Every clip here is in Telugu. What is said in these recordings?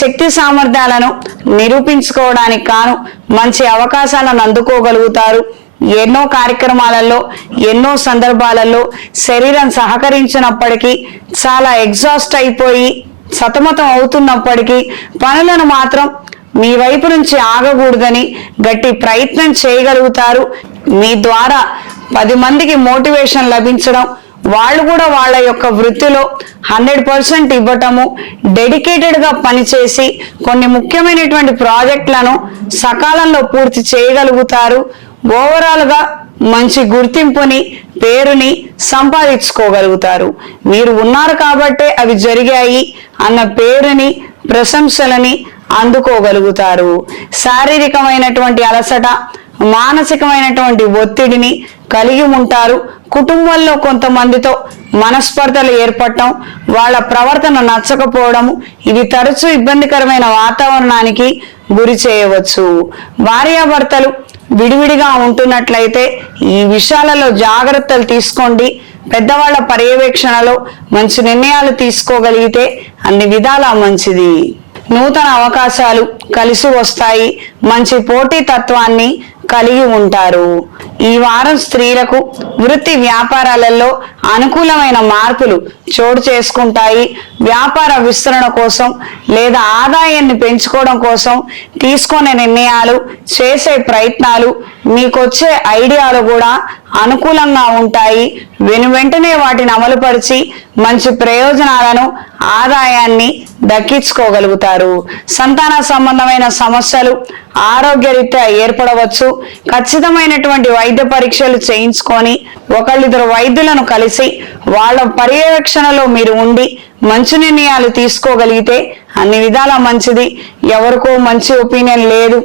శక్తి సామర్థ్యాలను నిరూపించుకోవడానికి కాను మంచి అవకాశాలను అందుకోగలుగుతారు. ఎన్నో కార్యక్రమాలలో ఎన్నో సందర్భాలలో శరీరం సహకరించినప్పటికీ చాలా ఎగ్జాస్ట్ అయిపోయి సతమతం అవుతున్నప్పటికీ పనులను మాత్రం మీ వైపు నుంచి ఆగకూడదని గట్టి ప్రయత్నం చేయగలుగుతారు. మీ ద్వారా 10 మందికి మోటివేషన్ లభించడం, వాళ్ళు కూడా వాళ్ళ యొక్క వృత్తిలో 100% ఇవ్వటము, డెడికేటెడ్గా పనిచేసి కొన్ని ముఖ్యమైనటువంటి ప్రాజెక్టులను సకాలంలో పూర్తి చేయగలుగుతారు. ఓవరాల్గా మంచి గుర్తింపుని పేరుని సంపాదించుకోగలుగుతారు. మీరు ఉన్నారు కాబట్టే అవి జరిగాయి అన్న పేరుని ప్రశంసలని అందుకోగలుగుతారు. శారీరకమైనటువంటి అలసట, మానసికమైనటువంటి ఒత్తిడిని కలిగి ఉంటారు. కుటుంబంలో కొంతమందితో మనస్పర్ధలు ఏర్పడటం, వాళ్ళ ప్రవర్తన నచ్చకపోవడము, ఇవి తరచూ ఇబ్బందికరమైన వాతావరణానికి గురి చేయవచ్చు. భార్యాభర్తలు విడివిడిగా ఉంటున్నట్లయితే ఈ విషయాలలో జాగ్రత్తలు తీసుకోండి. పెద్దవాళ్ల పర్యవేక్షణలో మంచి నిర్ణయాలు తీసుకోగలిగితే అన్ని విధాలా మంచిది. నూతన అవకాశాలు కలిసి వస్తాయి. మంచి పోటీ తత్వాన్ని కలిగి ఉంటారు. ఈ వారం స్త్రీలకు వృత్తి వ్యాపారాలలో అనుకూలమైన మార్పులు చోటు చేసుకుంటాయి. వ్యాపార విస్తరణ కోసం లేదా ఆదాయాన్ని పెంచుకోవడం కోసం తీసుకునే నిర్ణయాలు, చేసే ప్రయత్నాలు, మీకొచ్చే ఐడియాలు కూడా అనుకూలంగా ఉంటాయి. వెంటనే వాటిని అమలుపరిచి మంచి ప్రయోజనాలను, ఆదాయాన్ని దక్కించుకోగలుగుతారు. సంతాన సంబంధమైన సమస్యలు ఆరోగ్యరీత్యా ఏర్పడవచ్చు. ఖచ్చితమైనటువంటి వైద్య పరీక్షలు చేయించుకొని ఒకళ్ళిద్దరు వైద్యులను కలిసి వాళ్ళ పర్యవేక్షణలో మీరు ఉండి మంచి నిర్ణయాలు తీసుకోగలిగితే అన్ని విధాలా మంచిది. ఎవరికో మంచి ఒపీనియన్ లేదు,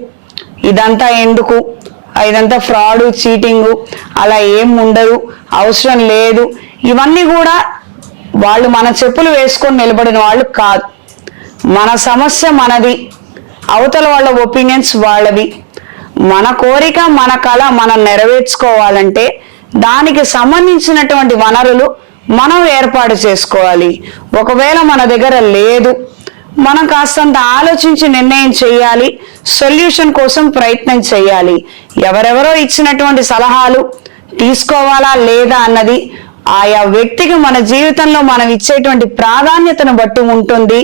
ఇదంతా ఎందుకు, ఇదంతా ఫ్రాడ్, చీటింగు, అలా ఏం ఉండదు, అవసరం లేదు, ఇవన్నీ కూడా వాళ్ళు మన చెప్పులు వేసుకొని నిలబడిన వాళ్ళు కాదు. మన సమస్య మనది, అవతల వాళ్ళ ఒపీనియన్స్ వాళ్ళవి. మన కోరిక, మన కళ మనం నెరవేర్చుకోవాలంటే దానికి సంబంధించినటువంటి వనరులు మనం ఏర్పాటు చేసుకోవాలి. ఒకవేళ మన దగ్గర లేదు, మనం కాస్తంత ఆలోచించి నిర్ణయం చేయాలి. సొల్యూషన్ కోసం ప్రయత్నం చేయాలి. ఎవరెవరో ఇచ్చినటువంటి సలహాలు తీసుకోవాలా లేదా అన్నది ఆయా వ్యక్తికి మన జీవితంలో మనం ఇచ్చేటువంటి ప్రాధాన్యతను బట్టి ఉంటుంది.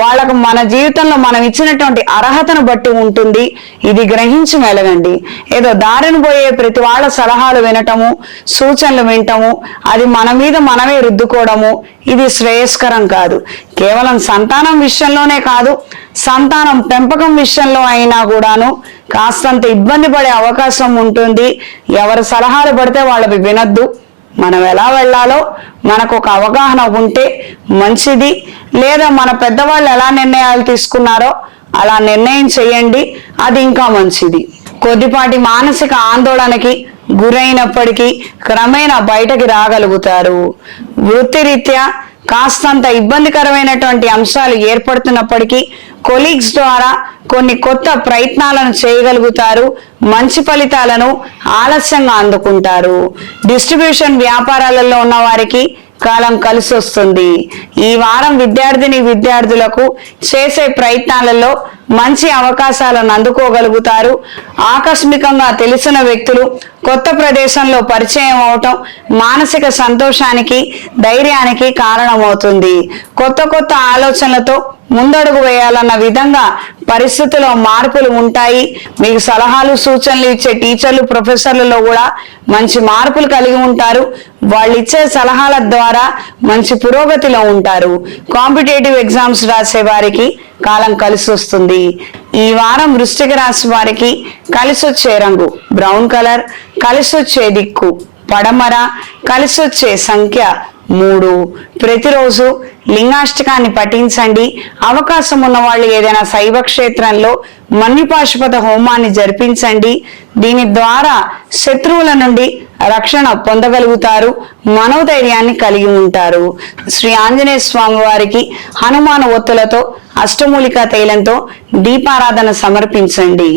వాళ్ళకు మన జీవితంలో మనం ఇచ్చినటువంటి అర్హతను బట్టి ఉంటుంది. ఇది గ్రహించి మెలగండి. ఏదో దారిని పోయే ప్రతి వాళ్ళ సలహాలు వినటము, సూచనలు వినటము, అది మన మీద మనమే రుద్దుకోవడము, ఇది శ్రేయస్కరం కాదు. కేవలం సంతానం విషయంలోనే కాదు, సంతానం పెంపకం విషయంలో అయినా కూడాను కాస్తంత ఇబ్బంది పడే అవకాశం ఉంటుంది. ఎవరి సలహాలు పడితే వాళ్ళవి వినొద్దు. మనం ఎలా వెళ్ళాలో మనకు ఒక అవగాహన ఉంటే మంచిది. లేదా మన పెద్దవాళ్ళు ఎలా నిర్ణయాలు తీసుకున్నారో అలా నిర్ణయం చేయండి, అది ఇంకా మంచిది. కొద్దిపాటి మానసిక ఆందోళనకి గురైనప్పటికీ క్రమేణా బయటకి రాగలుగుతారు. వృత్తిరీత్యా కాస్తంత ఇబ్బందికరమైనటువంటి అంశాలు ఏర్పడుతున్నప్పటికీ కొలీగ్స్ ద్వారా కొన్ని కొత్త ప్రయత్నాలను చేయగలుగుతారు. మంచి ఫలితాలను ఆలస్యంగా అందుకుంటారు. డిస్ట్రిబ్యూషన్ వ్యాపారాలలో ఉన్న వారికి కాలం కలిసి వస్తుంది. ఈ వారం విద్యార్థులకు చేసే ప్రయత్నాలలో మంచి అవకాశాలను అందుకోగలుగుతారు. ఆకస్మికంగా తెలిసిన వ్యక్తులు కొత్త ప్రదేశంలో పరిచయం అవటం మానసిక సంతోషానికి, ధైర్యానికి కారణమవుతుంది. కొత్త ఆలోచనలతో ముందడుగు వేయాలన్న విధంగా పరిస్థితుల్లో మార్పులు ఉంటాయి. మీకు సలహాలు, సూచనలు ఇచ్చే టీచర్లు, ప్రొఫెసర్లలో కూడా మంచి మార్పులు కలిగి ఉంటారు. వాళ్ళు ఇచ్చే సలహాల ద్వారా మంచి పురోగతిలో ఉంటారు. కాంపిటేటివ్ ఎగ్జామ్స్ రాసే వారికి కాలం కలిసి వస్తుంది. ఈ వారం వృశ్చిక రాశి వారికి కలిసి వచ్చే రంగు బ్రౌన్ కలర్, కలిసి వచ్చే దిక్కు పడమర, కలిసి వచ్చే సంఖ్య 3. ప్రతిరోజు లింగాష్టకాన్ని పఠించండి. అవకాశం ఉన్న వాళ్ళు ఏదైనా శైవ క్షేత్రంలో మన్యుపాశుపత హోమాన్ని జరిపించండి. దీని ద్వారా శత్రువుల నుండి రక్షణ పొందగలుగుతారు. మనోధైర్యాన్ని కలిగి ఉంటారు. శ్రీ ఆంజనేయ స్వామి వారికి హనుమాన్ ఒత్తులతో, అష్టమూలికా తైలంతో దీపారాధన సమర్పించండి.